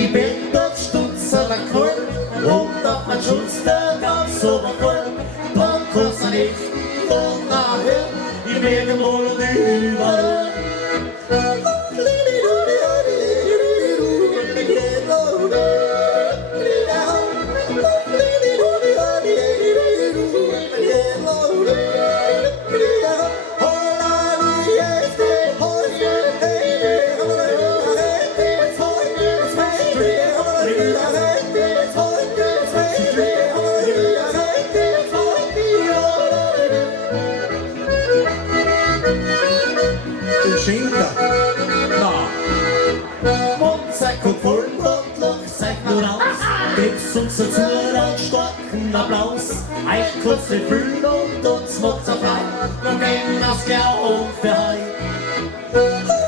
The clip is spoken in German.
Die Bänder stutzen der Korn und auf den Schutz der ganz obervoll. Dann kommst du nicht von nachher, ich werde wohl und überall. Schinken. Na. Mundsack und Pullen und Luchsack nur raus. Gibt's uns dazu einen starken Applaus. Ein kurzes Gefühl und uns macht's auf frei. Wir gehen das Jahr um für heute.